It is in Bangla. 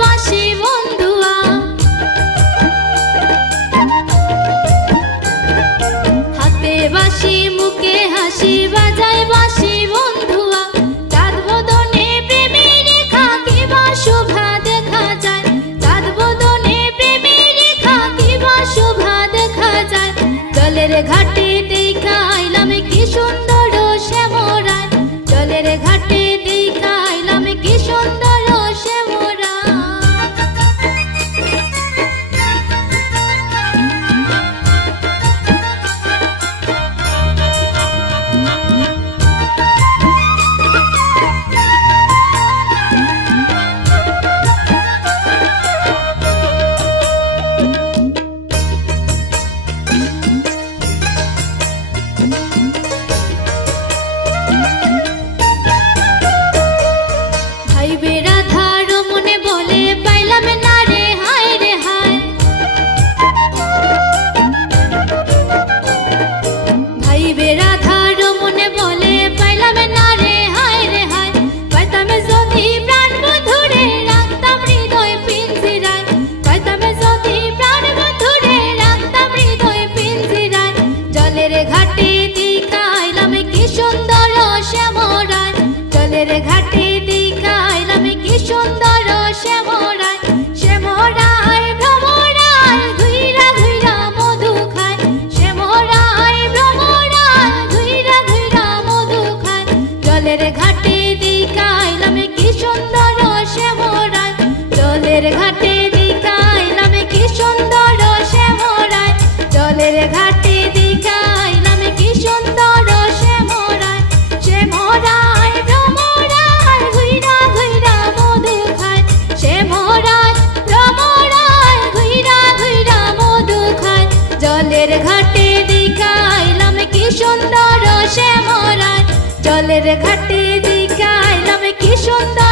বাঁশি বন্ধুয়া, হাতে বাঁশি মুখে হাসি বাজায় বাঁশি বন্ধুয়া। চাঁদ বদনে প্রেমের রেখা কিবা শোভা দেখা যায়, চাঁদ বদনে প্রেমের রেখা কিবা শোভা দেখা যায়। জলের ঘাটে দেখা আইলাম কি সুন্দর শ্যামরায়, জলের ঘাটে দেখা আইলাম কি সুন্দর শ্যামরায়। ভাইবে রাধার মনে বলে পাইলাম না রে হায় রে হায়, ভাইবে রাধার মনে বলে পাইলাম না রে হায় রে হায়। পাইতাম যদি প্রাণ বন্ধুরে রাখতাম হৃদয় পিঞ্জিরায়, পাইতাম যদি প্রাণ বন্ধুরে রাখতাম হৃদয় পিঞ্জিরায়। জলের ঘাটে দেখা আইলাম কি সুন্দর শ্যামরায়, জলের ঘাটে দেখা আইলাম কি সুন্দর শ্যামরায়। শ্যামরায় ভ্রমরায় ঘুইরা ঘুইরা মধু খায়, শ্যামরায় ভ্রমরায় ঘুইরা ঘুইরা মধু খায়। জলের ঘাটে দেখা আইলাম কি সুন্দর শ্যামরায়, জলের ঘাটে দেখা আইলাম কি সুন্দর শ্যামরায়, জলের ঘাটে দেখা আইলাম কি সুন্দর শ্যামরায়। শ্যামরায় ভ্রমরায় ঘুইরা ঘুইরা মধু খায়, শ্যামরায় ভ্রমরায় ঘুইরা ঘুইরা মধু খায়। জলের ঘাটে দেখা আইলাম কি সুন্দর শ্যামরায়, জলের ঘাটে দেখা আইলাম কি সুন্দর